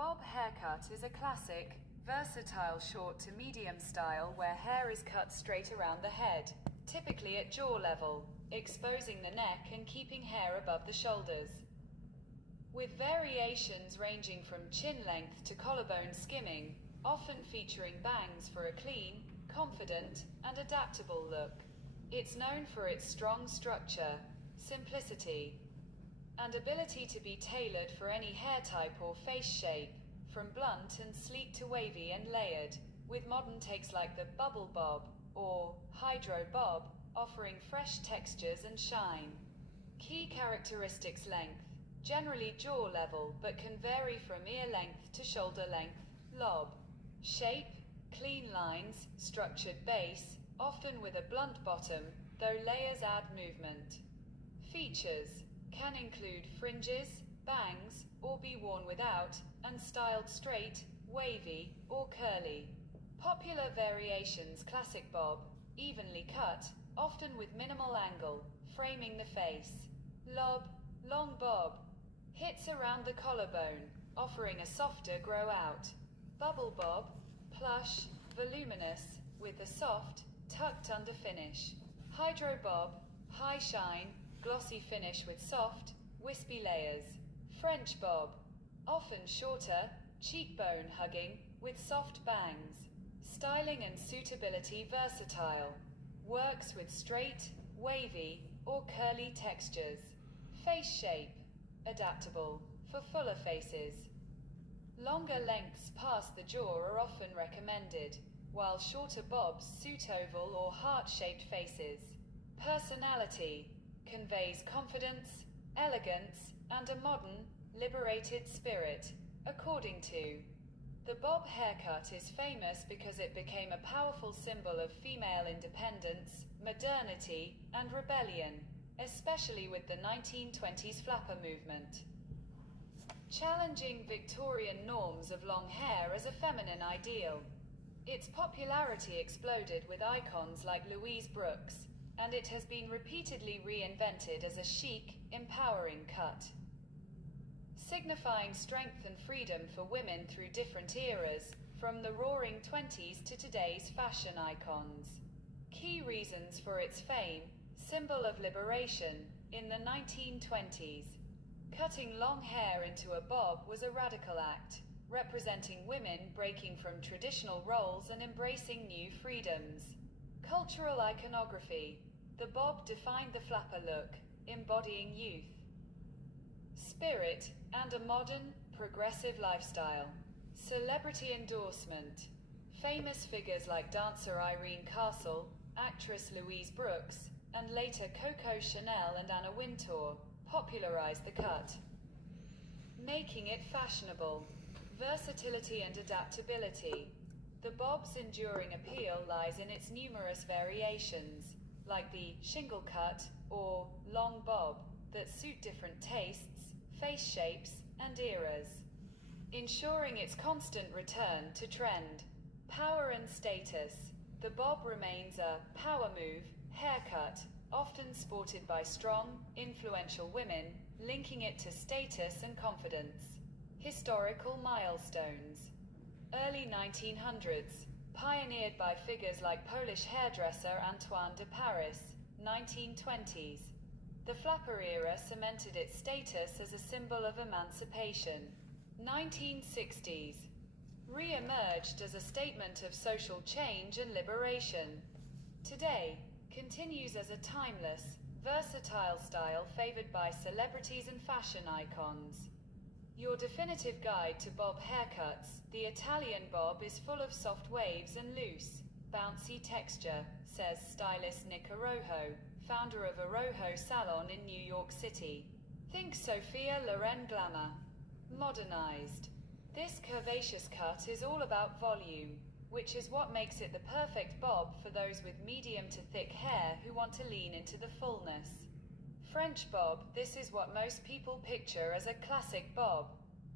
bob haircut is a classic, versatile short to medium style where hair is cut straight around the head, typically at jaw level, exposing the neck and keeping hair above the shoulders. With variations ranging from chin length to collarbone skimming, often featuring bangs for a clean, confident, and adaptable look. It's known for its strong structure, simplicity, and ability to be tailored for any hair type or face shape, from blunt and sleek to wavy and layered, with modern takes like the bubble bob or hydro bob, offering fresh textures and shine. Key characteristics: length, generally jaw level but can vary from ear length to shoulder length. Lob, shape, clean lines, structured base, often with a blunt bottom, though layers add movement. Features can include fringes, bangs, or be worn without, and styled straight, wavy, or curly. Popular variations: classic bob, evenly cut, often with minimal angle, framing the face. Lob, long bob, hits around the collarbone, offering a softer grow out. Bubble bob, plush, voluminous, with a soft, tucked under finish. Hydro bob, high shine, glossy finish with soft, wispy layers. French bob, often shorter, cheekbone hugging, with soft bangs. Styling and suitability: versatile, works with straight, wavy, or curly textures. Face shape, adaptable, for fuller faces. Longer lengths past the jaw are often recommended, while shorter bobs suit oval or heart-shaped faces. Personality, conveys confidence, elegance, and a modern, liberated spirit, according to. The bob haircut is famous because it became a powerful symbol of female independence, modernity, and rebellion, especially with the 1920s flapper movement, challenging Victorian norms of long hair as a feminine ideal. Its popularity exploded with icons like Louise Brooks, and it has been repeatedly reinvented as a chic, empowering cut, signifying strength and freedom for women through different eras, from the roaring 20s to today's fashion icons. Key reasons for its fame: symbol of liberation. In the 1920s, cutting long hair into a bob was a radical act, representing women breaking from traditional roles and embracing new freedoms. Cultural iconography: the bob defined the flapper look, embodying youth, spirit, and a modern, progressive lifestyle. Celebrity endorsement: famous figures like dancer Irene Castle, actress Louise Brooks, and later Coco Chanel and Anna Wintour popularized the cut, making it fashionable. Versatility and adaptability: the bob's enduring appeal lies in its numerous variations, like the shingle cut or long bob, that suit different tastes, face shapes, and eras, ensuring its constant return to trend. Power and status: the bob remains a power move haircut, often sported by strong, influential women, linking it to status and confidence. Historical milestones: early 1900s, pioneered by figures like Polish hairdresser Antoine de Paris. 1920s, the flapper era cemented its status as a symbol of emancipation. 1960s, re-emerged as a statement of social change and liberation. Today, continues as a timeless, versatile style favored by celebrities and fashion icons. Your definitive guide to bob haircuts: the Italian bob is full of soft waves and loose, bouncy texture, says stylist Nick Arojo, founder of Arojo Salon in New York City. Think Sophia Loren glamour. Modernized: this curvaceous cut is all about volume, which is what makes it the perfect bob for those with medium to thick hair who want to lean into the fullness. French bob: this is what most people picture as a classic bob.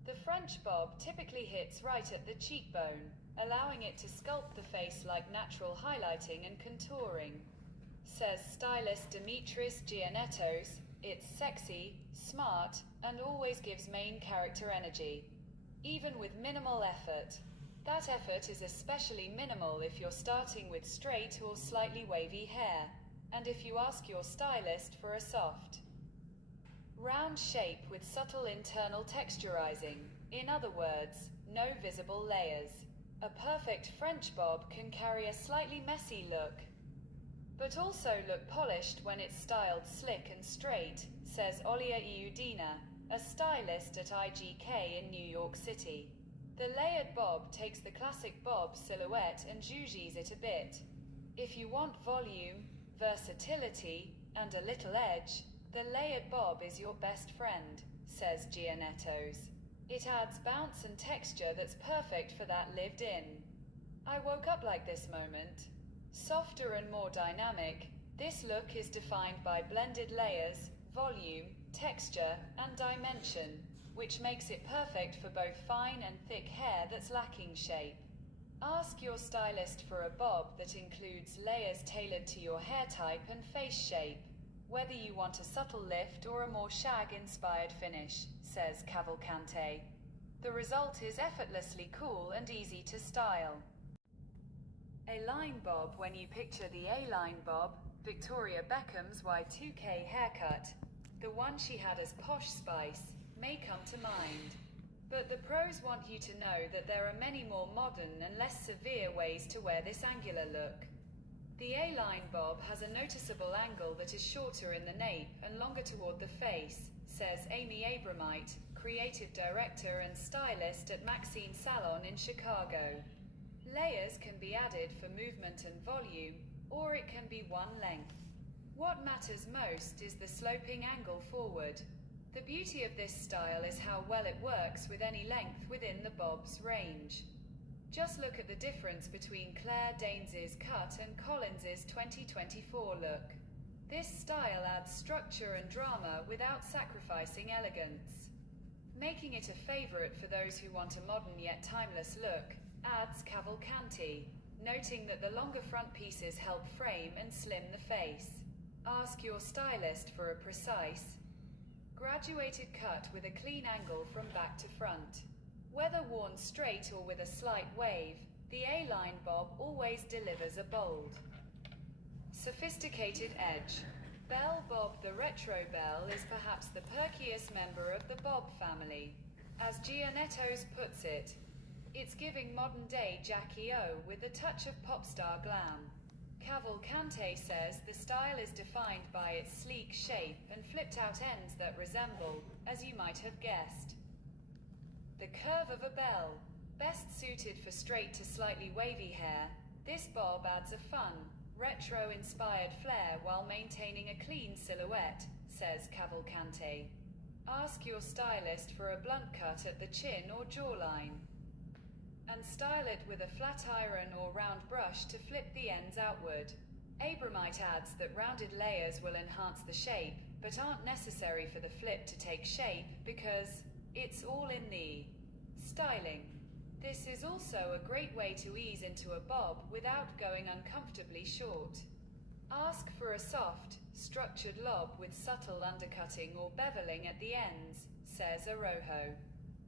The French bob typically hits right at the cheekbone, allowing it to sculpt the face like natural highlighting and contouring. Says stylist Dimitris Gianettos, it's sexy, smart, and always gives main character energy. even with minimal effort. That effort is especially minimal if you're starting with straight or slightly wavy hair, and if you ask your stylist for a soft, round shape with subtle internal texturizing. In other words, no visible layers. A perfect French bob can carry a slightly messy look, but also look polished when it's styled slick and straight, says Olia Iudina, a stylist at IGK in New York City. The layered bob takes the classic bob silhouette and zhuzhis it a bit. If you want volume, versatility, and a little edge, the layered bob is your best friend, says Gianettos. It adds bounce and texture that's perfect for that lived-in, "I woke up like this" moment. Softer and more dynamic, this look is defined by blended layers, volume, texture, and dimension, which makes it perfect for both fine and thick hair that's lacking shape. Ask your stylist for a bob that includes layers tailored to your hair type and face shape, whether you want a subtle lift or a more shag-inspired finish, says Cavalcante. The result is effortlessly cool and easy to style. A line bob. When you picture the A-line bob, Victoria Beckham's Y2K haircut, the one she had as Posh Spice, may come to mind. But the pros want you to know that there are many more modern and less severe ways to wear this angular look. The A-line bob has a noticeable angle that is shorter in the nape and longer toward the face, says Amy Abramite, creative director and stylist at Maxine Salon in Chicago. Layers can be added for movement and volume, or it can be one length. What matters most is the sloping angle forward. The beauty of this style is how well it works with any length within the bob's range. Just look at the difference between Claire Danes' cut and Collins' 2024 look. This style adds structure and drama without sacrificing elegance. Making it a favorite for those who want a modern yet timeless look, adds Cavalcanti, noting that the longer front pieces help frame and slim the face. Ask your stylist for a precise, graduated cut with a clean angle from back to front. Whether worn straight or with a slight wave, the A-line bob always delivers a bold, sophisticated edge. Bell Bob the Retro Bell is perhaps the perkiest member of the bob family. As Gianettos puts it, it's giving modern-day Jackie O with a touch of pop star glam. Cavalcante says the style is defined by its sleek shape and flipped-out ends that resemble, as you might have guessed, the curve of a bell. Best suited for straight to slightly wavy hair, this bob adds a fun, retro-inspired flair while maintaining a clean silhouette, says Cavalcante. Ask your stylist for a blunt cut at the chin or jawline, and style it with a flat iron or round brush to flip the ends outward. Abramite adds that rounded layers will enhance the shape, but aren't necessary for the flip to take shape because it's all in the styling. This is also a great way to ease into a bob without going uncomfortably short. Ask for a soft, structured lob with subtle undercutting or beveling at the ends, says Arojo.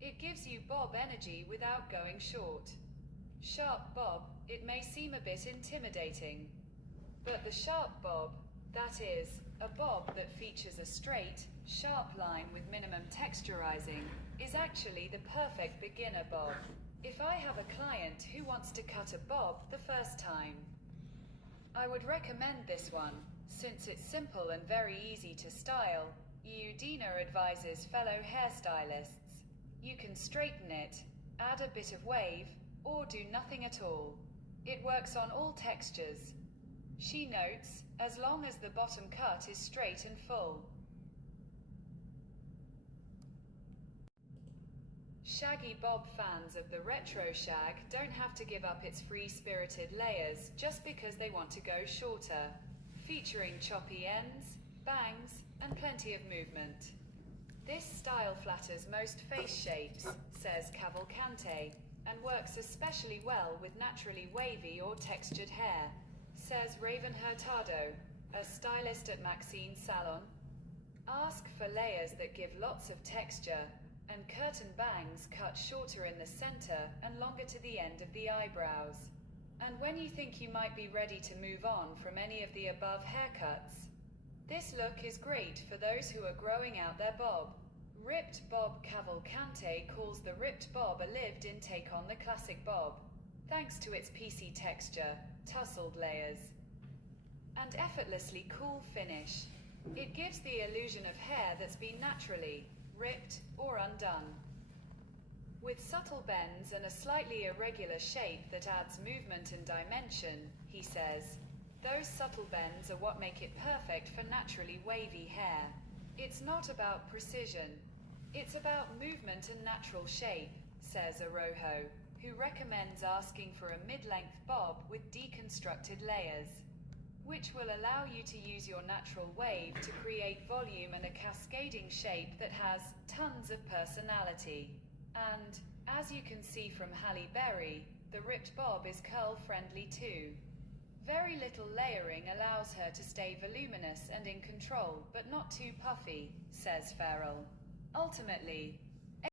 It gives you bob energy without going short. Sharp bob, it may seem a bit intimidating. But the sharp bob, that is, a bob that features a straight, sharp line with minimum texturizing, is actually the perfect beginner bob. If I have a client who wants to cut a bob the first time, I would recommend this one, since it's simple and very easy to style. Iudina advises fellow hairstylists. You can straighten it, add a bit of wave, or do nothing at all. It works on all textures. She notes, as long as the bottom cut is straight and full. Shaggy bob fans of the retro shag don't have to give up its free-spirited layers just because they want to go shorter, featuring choppy ends, bangs, and plenty of movement. This style flatters most face shapes, says Cavalcante, and works especially well with naturally wavy or textured hair, says Raven Hurtado, a stylist at Maxine Salon. Ask for layers that give lots of texture, and curtain bangs cut shorter in the center and longer to the end of the eyebrows. And when you think you might be ready to move on from any of the above haircuts, this look is great for those who are growing out their bob. Ripped Bob Cavalcante calls the ripped bob a lived-in take on the classic bob, thanks to its piecey texture, tousled layers, and effortlessly cool finish. It gives the illusion of hair that's been naturally ripped or undone. With subtle bends and a slightly irregular shape that adds movement and dimension, he says, those subtle bends are what make it perfect for naturally wavy hair. It's not about precision. It's about movement and natural shape, says Arojo, who recommends asking for a mid-length bob with deconstructed layers, which will allow you to use your natural wave to create volume and a cascading shape that has tons of personality. And, as you can see from Halle Berry, the ripped bob is curl-friendly too. Very little layering allows her to stay voluminous and in control, but not too puffy, says Farrell. Ultimately,